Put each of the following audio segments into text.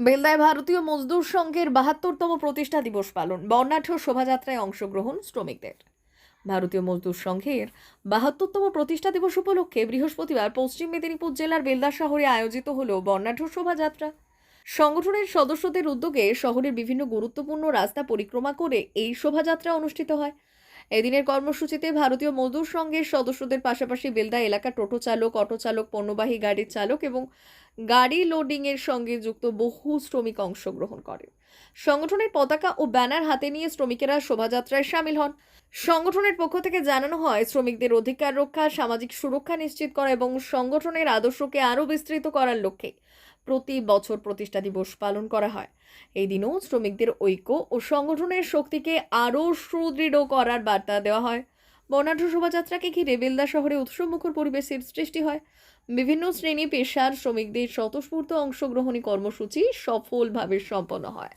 বেলদায় ভারতীয় মজদুর সংঘের ৭২তম প্রতিষ্ঠা দিবস পালন, বর্ণাঢ্য শোভাযাত্রায় অংশগ্রহণ শ্রমিকদের। ভারতীয় মজদুর সংঘের ৭২তম প্রতিষ্ঠা দিবস উপলক্ষে বৃহস্পতিবার পশ্চিম মেদিনীপুর জেলার বেলদা শহরে আয়োজিত হল বর্ণাঢ্য শোভাযাত্রা। সংগঠনের সদস্যদের উদ্যোগে শহরের বিভিন্ন গুরুত্বপূর্ণ রাস্তা পরিক্রমা করে এই শোভাযাত্রা অনুষ্ঠিত হয়। এদিনের কর্মসূচিতে ভারতীয় মজদুর সংঘের সদস্যদের পাশাপাশি বেলদা এলাকার টোটো চালক, অটো চালক, পণ্যবাহী গাড়ির চালক এবং গাড়ি লোডিং এর সঙ্গে যুক্ত বহু শ্রমিক অংশগ্রহণ করেন। সংগঠনের পতাকা ও ব্যানার হাতে নিয়ে শ্রমিকেরা শোভাযাত্রায় সামিল হন। সংগঠনের পক্ষ থেকে জানানো হয়, শ্রমিকদের অধিকার রক্ষা, সামাজিক সুরক্ষা নিশ্চিত করা এবং সংগঠনের আদর্শকে আরও বিস্তৃত করার লক্ষ্যে প্রতি বছর প্রতিষ্ঠা দিবস পালন করা হয়। এই দিনও শ্রমিকদের ঐক্য ও সংগঠনের শক্তিকে আরও সুদৃঢ় করার বার্তা দেওয়া হয়। বর্ণাঢ্য শোভাযাত্রাকে ঘিরে বেলদা শহরে উৎসবমুখর পরিবেশের সৃষ্টি হয়। বিভিন্ন শ্রেণী পেশার শ্রমিকদের স্বতঃস্ফূর্ত অংশগ্রহণী কর্মসূচি সফলভাবে সম্পন্ন হয়।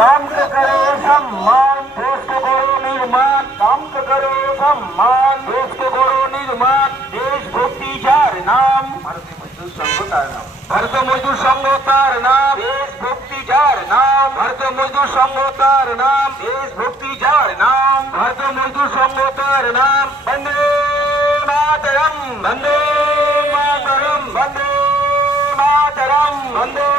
काम करो सम्मान देश को करो निर्माण, काम करो सम्मान देश को करो निर्माण, देशभक्ति जार नाम भारतीय मजदूर संघ तार नाम, भारतीय मजदूर संघ तार नाम, देशभक्ति जार नाम, भारतीय मजदूर संघ तार नाम, देशभक्ति जार नाम, भारतीय मजदूर संघ तार नाम। वंदे मातरम, वंदे मातरम, वंदे मातरम, वंदे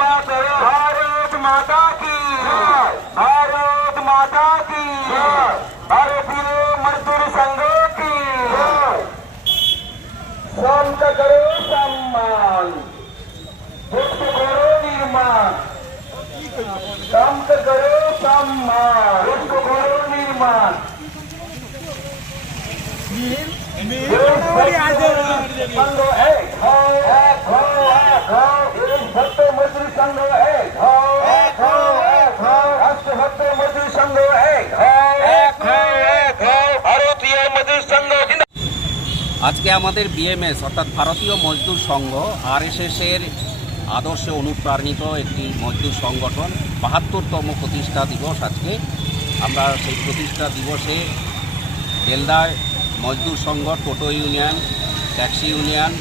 मातरम। भारत माता की जय, भारत माता की जय, भारतीय मजदूर संघ की जय। श्रम का करो सम्मान, देश को करो निर्माण, श्रम का करो सम्मान, देश को करो निर्माण। আজকে আমাদের বিএমএস অর্থাৎ ভারতীয় মজদুর সংঘ আরএসএসের আদর্শে অনুপ্রাণিত একটি মজদুর সংগঠন ৭২তম প্রতিষ্ঠা দিবস। আজকে আমরা সেই প্রতিষ্ঠা দিবসে বেলদায় মজদুর সংঘ, টোটো ইউনিয়ন, ট্যাক্সি ইউনিয়ন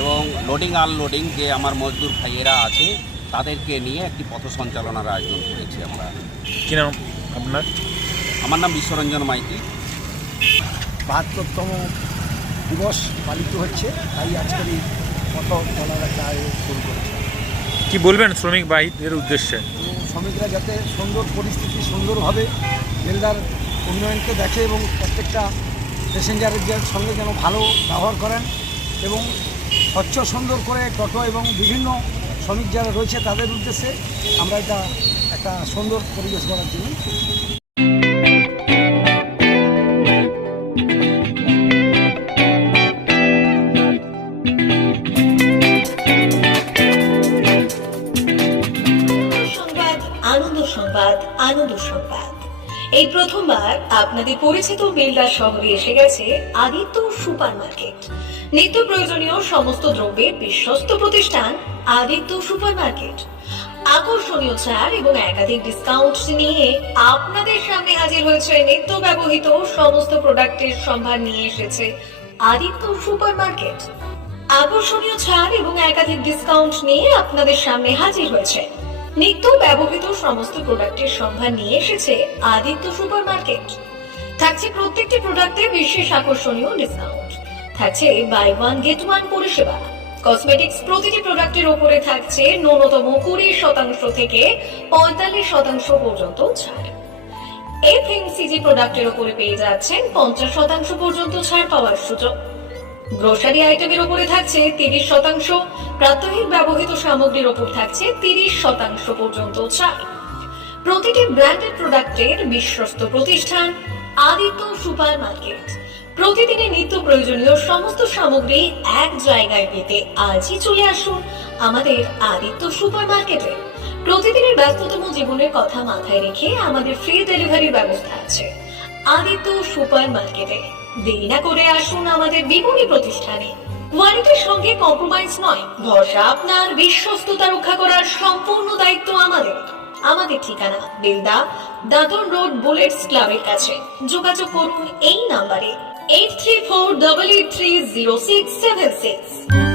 এবং লোডিং আনলোডিং যে আমার মজদুর ভাইয়েরা আছে তাদেরকে নিয়ে একটি পথ সঞ্চালনার আয়োজন করেছি আমরা। কী নাম আপনার? আমার নাম বিশ্বরঞ্জন মাইতি। ৭২তম দিবস পালিত হচ্ছে, তাই আজকের এই পথ চলার একটা আয়োজন শুরু করেছে। কি বলবেন শ্রমিক ভাইদের উদ্দেশ্যে? শ্রমিকরা যাতে সুন্দর পরিস্থিতি, সুন্দরভাবে বেলদার উন্নয়নকে দেখে এবং প্রত্যেকটা প্যাসেঞ্জারের সঙ্গে যেন ভালো ব্যবহার করেন এবং স্বচ্ছ সুন্দর করে টোটো এবং বিভিন্ন শ্রমিক যারা রয়েছে তাদের উদ্দেশ্যে আমরা এটা একটা সুন্দর পরিবেশ করার জন্য। আনন্দ সংবাদ, আনন্দ সংবাদ। এই প্রথমবার আপনাদের পরিচিত বেলদা শহরে এসে গেছে আদিত্য সুপার মার্কেট। নিত্য প্রয়োজনীয় সমস্ত দ্রব্যের বিশ্বস্ত প্রতিষ্ঠান আদিত্য সুপার মার্কেট। আকর্ষণীয় ছাড় এবং একাধিক ডিসকাউন্ট নিয়ে আপনাদের সামনে হাজির হয়েছে। নিত্য ব্যবহৃত সমস্ত প্রোডাক্টের সম্ভার নিয়ে এসেছে আদিত্য সুপার মার্কেট। আকর্ষণীয় ছাড় এবং একাধিক ডিসকাউন্ট নিয়ে আপনাদের সামনে হাজির হয়েছে। নিত্য ব্যবহৃত সমস্ত প্রোডাক্টের সম্ভার নিয়ে এসেছে আদিত্য সুপার মার্কেট। থাকছে প্রত্যেকটি প্রোডাক্টে বিশেষ আকর্ষণীয় ডিসকাউন্ট, থাকছে বাই ওয়ান গেট ওয়ান পরিষেবা। কসমেটিক্স প্রতিটি প্রোডাক্টের উপরে থাকছে ন্যূনতম 20% থেকে 45% পর্যন্ত ছাড়। এফএমসিজি প্রোডাক্টের উপরে পেয়ে যাচ্ছেন 50% পর্যন্ত ছাড় পাওয়ার সুযোগ। গ্রোসারি আইটেমের উপরে থাকছে 30%, প্রাত্যহিক ব্যবহৃত সামগ্রীর উপর থাকছে 30% পর্যন্ত ছাড়। প্রতিটি ব্র্যান্ডেড প্রোডাক্টের বিশ্বস্ত প্রতিষ্ঠান আদিত্য সুপার মার্কেট। প্রতিদিনের নিত্য প্রয়োজনীয় সমস্ত সামগ্রী এক জায়গায় পেতে আজই চলে আসুন আমাদের আদিত্য সুপার মার্কেটে। প্রতিদিনের ব্যস্ততম জীবনের কথা মাথায় রেখে আমাদের ফ্রি ডেলিভারির ব্যবস্থা আছে আদিত্য সুপার মার্কেটে। দেরি না করে আসুন আমাদের বিপণী প্রতিষ্ঠানে। কোয়ালিটির সঙ্গে কম্প্রোমাইজ নয়, ভরসা আপনার, বিশ্বস্ততা রক্ষা করার সম্পূর্ণ দায়িত্ব আমাদের। আমাদের ঠিকানা বেলদা, দাঁতন রোড, বুলেটস ক্লাবের কাছে। যোগাযোগ করুন এই নাম্বারে। 8348830676.